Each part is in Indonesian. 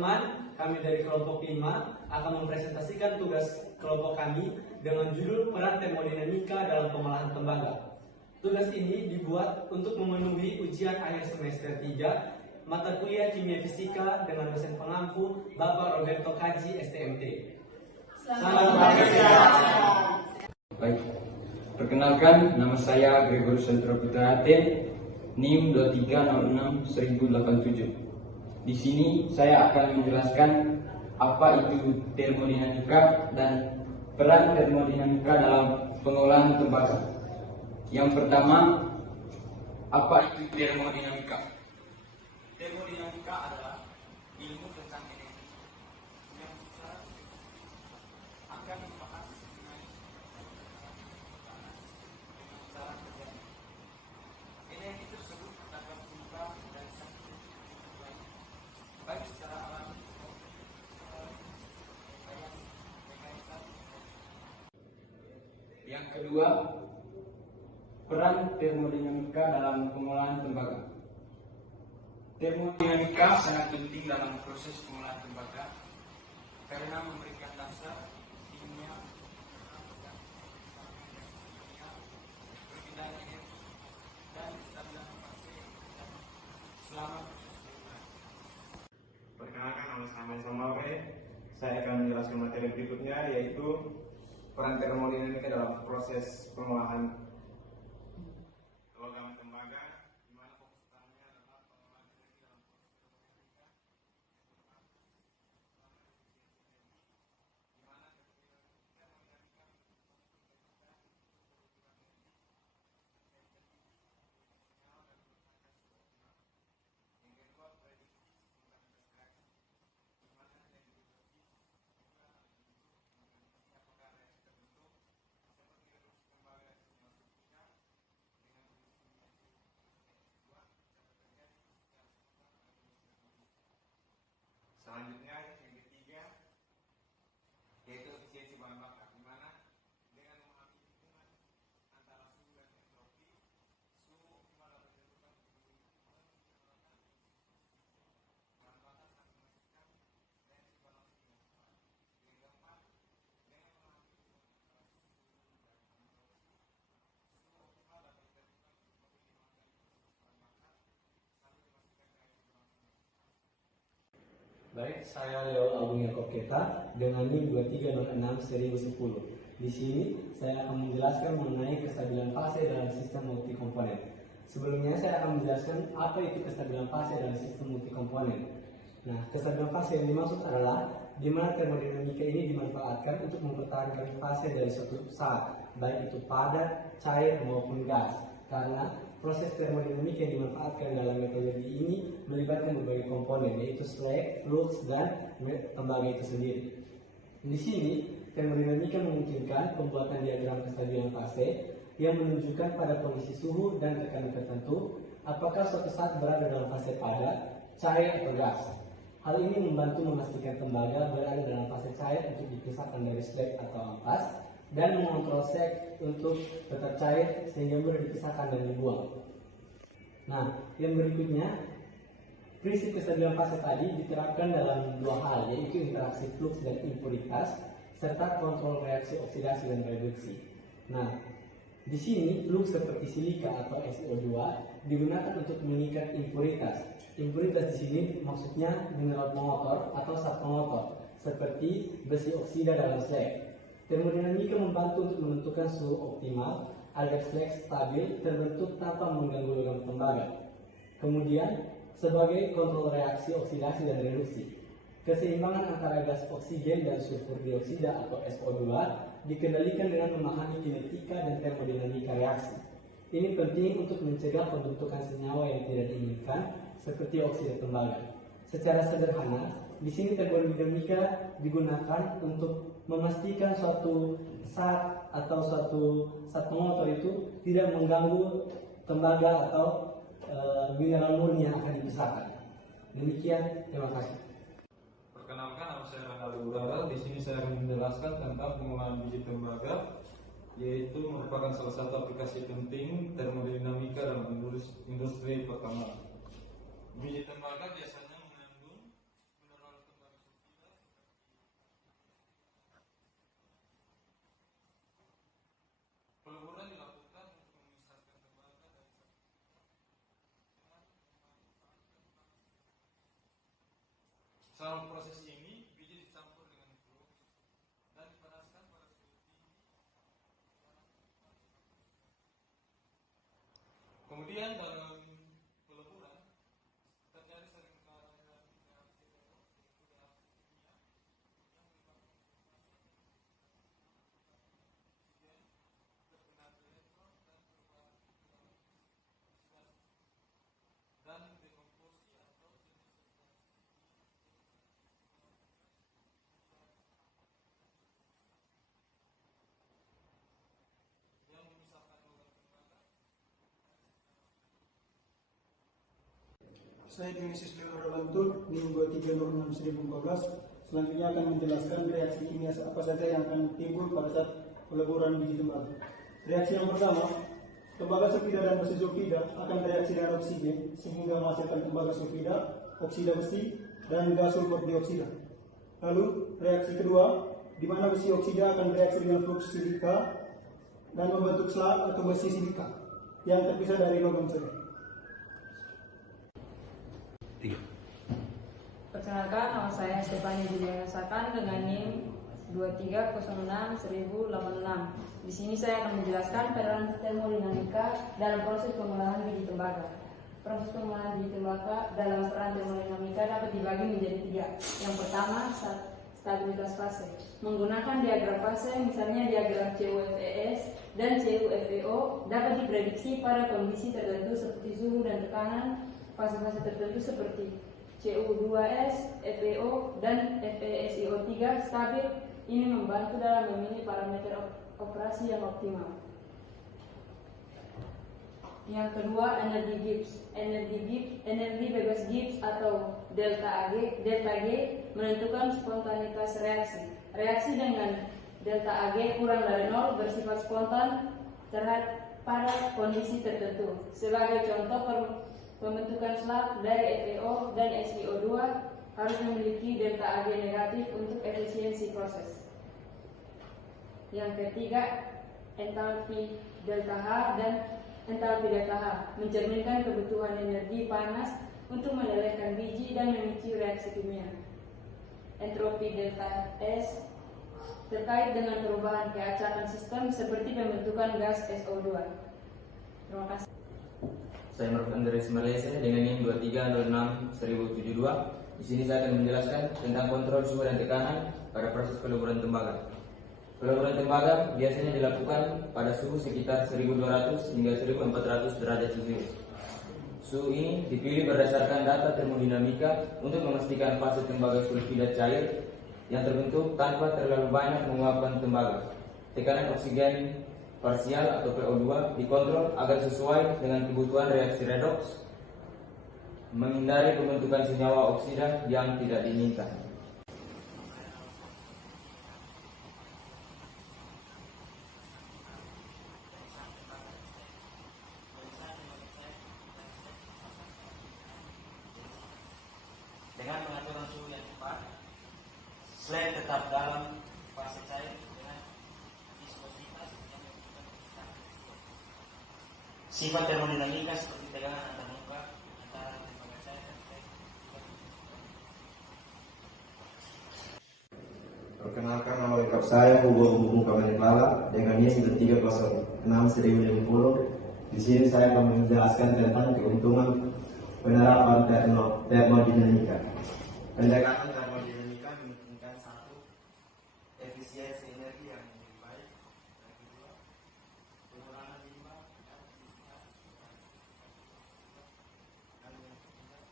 teman-teman, kami dari kelompok 5 akan mempresentasikan tugas kelompok kami dengan judul peran termodinamika dalam pengolahan tembaga. Tugas ini dibuat untuk memenuhi ujian akhir semester 3 mata kuliah kimia fisika dengan dosen pengampu Bapak Roberto Kaji, STMT. Selamat bekerja. Baik, perkenalkan nama saya Gregorius Sentro Putra Ate, NIM 2306-1087. Di sini saya akan menjelaskan apa itu termodinamika dan peran termodinamika dalam pengolahan tembaga. Yang pertama, apa itu termodinamika? Termodinamika adalah ilmu tentang energi yang secara spesifik akan membahas mengenai panas dengan cara kerjanya. Energi tersebut dapat berubah dari satu ke lain, baik secara alami rekayasa. Yang kedua, peran termodinamika dalam pengolahan tembaga. Termodinamika sangat penting dalam proses pengolahan tembaga karena memberikan dasar kimia perbedaan energi dan kestabilan fase selama proses pengolahan. Perkenalkan, nama saya Somawe. Saya akan menjelaskan materi berikutnya, yaitu peran termodinamika dalam proses pengolahan logam tembaga, di mana fokus utamanya adalah pengolahan energi dalam proses termodinamika, di mana termodinamika yang kedua, prediksi spontanitas reaksi, di mana yang hipotesis juga memprediksi apakah reaksi terbentuk seperti reduksi tembaga yang dimaksudkan dengan kondisi kimia S2 dapat terjadi secara spontan pada kondisi tertentu. Selanjutnya, yang ketiga, yaitu efisiensi bahan bakar, di mana dengan memahami hubungan antara suhu dan entropi, suhu optimal dapat ditentukan untuk menciptakan bahan bakar saat memastikan reaksi balansi dengan cepat. Yang keempat, dengan memahami hubungan antara suhu dan entropi, suhu optimal dapat ditentukan untuk meminimalkan proses bahan bakar sambil memastikan reaksi berlangsung dengan cepat. Baik, saya Leo Agung Yakob Keta dengan NIM 2306-1010. Di sini saya akan menjelaskan mengenai kestabilan fase dalam sistem multikomponen. Sebelumnya saya akan menjelaskan apa itu kestabilan fase dalam sistem multikomponen. Nah, kestabilan fase yang dimaksud adalah di mana termodinamika ini dimanfaatkan untuk mempertahankan fase dari suatu saat, baik itu padat, cair maupun gas. Karena proses termodinamika yang dimanfaatkan dalam metode ini melibatkan berbagai komponen, yaitu slag, flux, dan tembaga itu sendiri. Di sini, termodinamika memungkinkan pembuatan diagram kestabilan fase yang menunjukkan pada kondisi suhu dan tekanan tertentu apakah suatu saat berada dalam fase padat, cair, atau gas. Hal ini membantu memastikan tembaga berada dalam fase cair untuk dipisahkan dari slag atau ampas, dan mengontrol slag untuk tetap cair sehingga mudah dipisahkan dan dibuang. Nah, yang berikutnya, prinsip kestabilan fase tadi diterapkan dalam dua hal, yaitu interaksi flux dan impuritas, serta kontrol reaksi oksidasi dan reduksi. Nah, di sini flux seperti silika atau SiO2 digunakan untuk mengikat impuritas. Impuritas di sini maksudnya mineral pengotor atau zat pengotor, seperti besi oksida dalam slag. Termodinamika membantu untuk menentukan suhu optimal agar slag stabil terbentuk tanpa mengganggu logam tembaga. Kemudian, sebagai kontrol reaksi oksidasi dan reduksi, keseimbangan antara gas oksigen dan sulfur dioksida atau SO2 dikendalikan dengan memahami kinetika dan termodinamika reaksi. Ini penting untuk mencegah pembentukan senyawa yang tidak diinginkan seperti oksida tembaga. Secara sederhana, di sini termodinamika digunakan untuk memastikan suatu zat atau suatu zat pengotor itu tidak mengganggu tembaga atau mineral murni yang akan dipisahkan. Demikian, terima kasih. Perkenalkan, nama saya Ranaldo Urara. Di sini saya akan menjelaskan tentang pengolahan biji tembaga, yaitu merupakan salah satu aplikasi penting termodinamika dalam industri pertambangan. Biji tembaga biasanya mengandung mineral Selama proses ini, biji dicampur dengan flux dan dipanaskan pada suhu tinggi. Kemudian dalam peleburan terjadi seringkali reaksi reaksi kimia yang menyebabkan oksigen berpindah ke elektron dan perubahan oksidasi dan dekomposi atau jenis substansi yang memisahkan logam tembaga. Saya Dionysius Leonardo Lantur, NIM 2306/2014. Selanjutnya akan menjelaskan reaksi kimia apa saja yang akan timbul pada saat peleburan biji tembaga. Reaksi yang pertama, tembaga sulfida dan besi sulfida akan bereaksi dengan oksigen sehingga menghasilkan tembaga sulfida, oksida besi, dan gas sulfur dioksida. Lalu, reaksi kedua, di mana besi oksida akan bereaksi dengan flux silika dan membentuk slag atau besi silika yang terpisah dari logam cerah. Perkenalkan, nama saya Stefani Juliana Sakan dengan NIM 2306/1086. Di sini saya akan menjelaskan peran termodinamika dalam proses pengolahan biji tembaga. Proses pengolahan biji tembaga dalam peran termodinamika dapat dibagi menjadi 3. Yang pertama, stabilitas fase. Menggunakan diagram fase, misalnya diagram CUFES dan CUFEO, dapat diprediksi pada kondisi tertentu seperti suhu dan tekanan. Fase-fase tertentu seperti CU2S, FeO, dan FeSiO3 stabil. Ini membantu dalam memilih parameter operasi yang optimal. Yang kedua, energi Gibbs. Energi bebas Gibbs atau delta G menentukan spontanitas reaksi. Reaksi dengan delta Ag kurang dari 0 bersifat spontan pada kondisi tertentu. Sebagai contoh, pembentukan slag dari FeO dan SiO2 harus memiliki delta Ag negatif untuk efisiensi proses. Yang ketiga, entalpi delta H dan entalpi delta H mencerminkan kebutuhan energi panas untuk melelehkan biji dan memicu reaksi kimia. Entropi delta S terkait dengan perubahan keacakan sistem seperti pembentukan gas SO2. Terima kasih. Saya Maruf Andreas Malaysia dengan NIM 2306/1072. Di sini saya akan menjelaskan tentang kontrol suhu dan tekanan pada proses peleburan tembaga. Peleburan tembaga biasanya dilakukan pada suhu sekitar 1200 hingga 1400 derajat Celcius. Suhu ini dipilih berdasarkan data termodinamika untuk memastikan fase tembaga sulfida cair yang terbentuk tanpa terlalu banyak menguapkan tembaga. Tekanan oksigen parsial atau PO2 dikontrol agar sesuai dengan kebutuhan reaksi redoks, menghindari pembentukan senyawa oksida yang tidak diinginkan. Dengan pengaturan suhu yang tepat, slag tetap dalam fase cair dengan viskositas yang menentukan kesusahan. Sifat termodinamika seperti tegangan antar muka antara tembaga cair dan slag. Perkenalkan, nama lengkap saya Hugo Muka Manipala dengan NIM 2306/1050. Di sini saya akan menjelaskan tentang keuntungan penerapan termodinamika. Pendekatan termodinamika memungkinkan satu, efisiensi energi yang lebih baik, yang kedua, pengurangan limbah dan emisi gas, dan yang ketiga,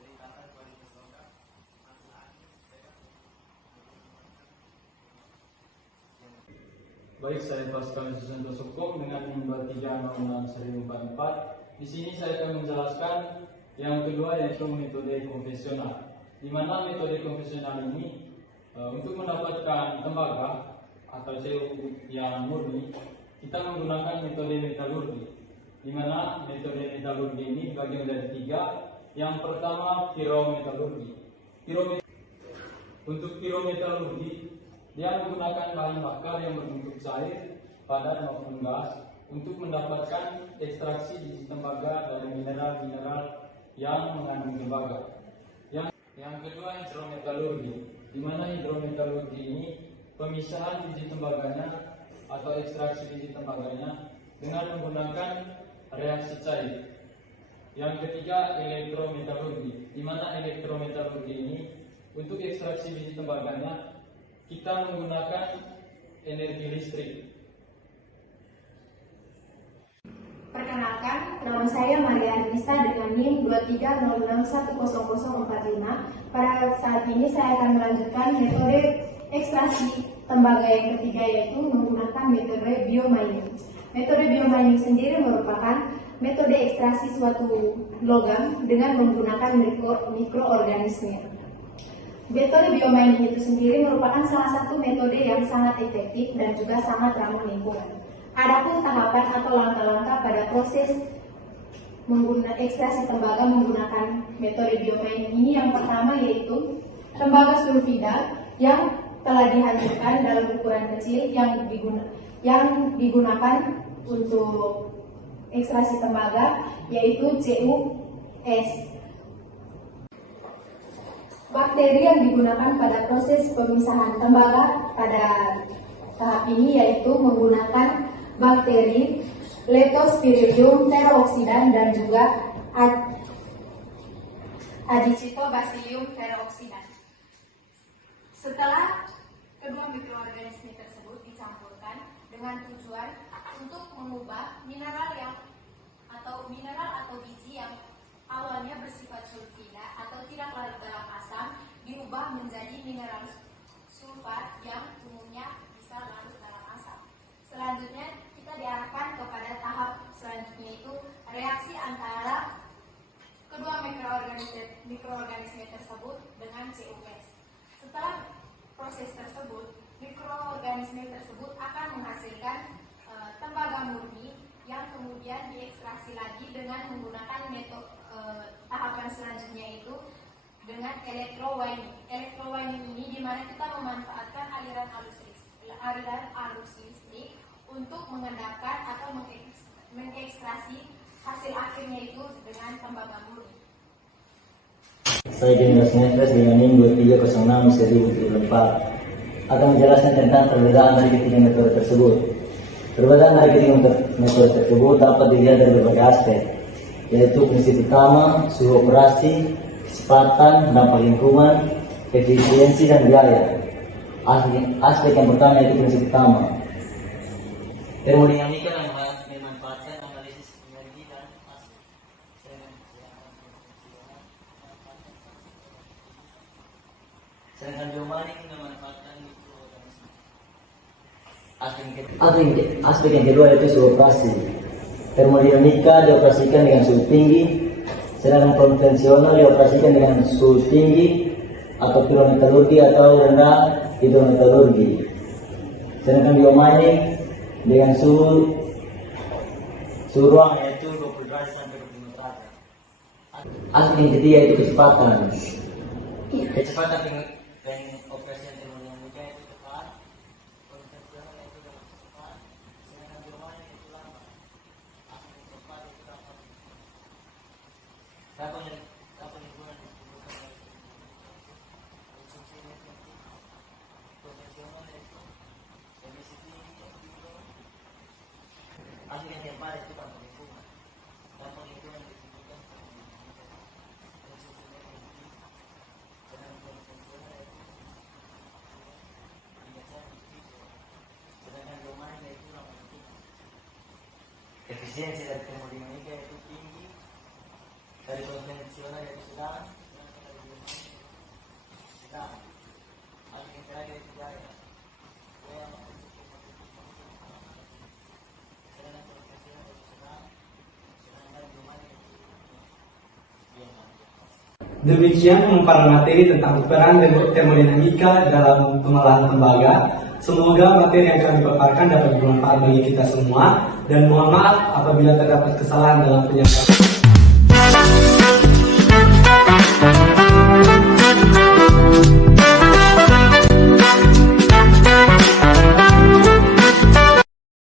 peningkatan kualitas logam, hasil akhir, Baik, saya Pascal Susanto Sukom dengan NIM 2306/1044. Di sini saya akan menjelaskan yang kedua, yaitu metode konvensional. Di mana metode konvensional ini untuk mendapatkan tembaga atau CO2 yang murni, kita menggunakan metode metalurgi. Di mana metode metalurgi ini dibagi menjadi 3. Yang pertama, pirometalurgi. Untuk pirometalurgi, dia menggunakan bahan bakar yang berbentuk cair, padat maupun gas untuk mendapatkan ekstraksi biji tembaga dari mineral-mineral yang mengandung tembaga. Yang kedua hidrometalurgi, di mana hidrometalurgi ini pemisahan biji tembaganya atau ekstraksi biji tembaganya dengan menggunakan reaksi cair. Yang ketiga elektrometalurgi, di mana elektrometalurgi ini untuk ekstraksi biji tembaganya kita menggunakan energi listrik. Perkenalkan, nama saya Maria Anissa dengan NIM 2306100045. Pada saat ini saya akan melanjutkan metode ekstraksi tembaga yang ketiga, yaitu menggunakan metode biomining. Metode biomining sendiri merupakan metode ekstraksi suatu logam dengan menggunakan mikroorganisme. Metode biomining itu sendiri merupakan salah satu metode yang sangat efektif dan juga sangat ramah lingkungan. Adapun tahapan atau langkah-langkah pada proses menggunakan ekstraksi tembaga menggunakan metode biomining ini, yang pertama yaitu tembaga sulfida yang telah dihancurkan dalam ukuran kecil yang digunakan untuk ekstraksi tembaga, yaitu CuS. Bakteri yang digunakan pada proses pemisahan tembaga pada tahap ini yaitu menggunakan bakteri Leptospiridium ferooxidans dan juga Adicitobacillium ferooxidans. Setelah kedua mikroorganisme tersebut dicampurkan dengan tujuan untuk mengubah mineral atau biji yang awalnya bersifat sulfida atau tidak larut dalam asam diubah menjadi mineral sulfat yang umumnya bisa larut dalam asam. Selanjutnya kita diarahkan kepada tahap selanjutnya, yaitu reaksi antara kedua mikroorganisme tersebut dengan CuS. Setelah proses tersebut, mikroorganisme tersebut akan menghasilkan tembaga murni yang kemudian diekstraksi lagi dengan menggunakan metode tahapan selanjutnya, yaitu dengan electrowinning. Electrowinning ini di mana kita memanfaatkan aliran arus listrik untuk mengendapkan atau mengekstrasi hasil akhirnya itu dengan tembaga murni. Saya Generasi Nefres dengan NIM 23061004 akan menjelaskan tentang perbedaan dari ketiga metode tersebut. Perbedaan dari ketiga metode tersebut dapat dilihat dari berbagai aspek, yaitu prinsip utama, suhu operasi, kecepatan, dampak lingkungan, efisiensi, dan biaya. Aspek yang pertama yaitu prinsip utama. Termodinamika yang memanfaatkan analisis energi dan aspek. Sedangkan biomining memanfaatkan mikroorganisme. Aspek yang kedua yaitu suhu operasi. Termodinamika dioperasikan dengan suhu tinggi, sedangkan konvensional dioperasikan dengan suhu tinggi atau pirometalurgi atau rendah hidrometalurgi. Sedangkan biomining dengan suhu ruang yaitu 20 derajat sampai 25 derajat. Aspek yang ketiga yaitu kecepatan. Kecepatan pengoperasian termodinamika itu cepat, konvensional itu dalam cepat, sedangkan biomining itu lambat. Aspek cepat itu dapat kapan lingkungan dibutuhkan oleh konsumsi energi. Konvensional itu emisi tinggi juga. Aspek yang keempat itu dampak lingkungan. Dampak lingkungan dibutuhkan konsumsi energi. Sedangkan konvensional itu sedangkan biomining itu ramah lingkungan. Efisiensi dari termodinamika itu tinggi, dari konvensional yaitu sedang, sedangkan dari biomining sedang. Aspek yang terakhir itu biaya. Sedangkan konvensional itu sedang, sedangkan biomining itu biaya. Demikian pemaparan materi tentang peran termodinamika dalam pengolahan tembaga. Semoga materi yang kami paparkan dapat bermanfaat bagi kita semua, dan mohon maaf apabila terdapat kesalahan dalam penyampaian.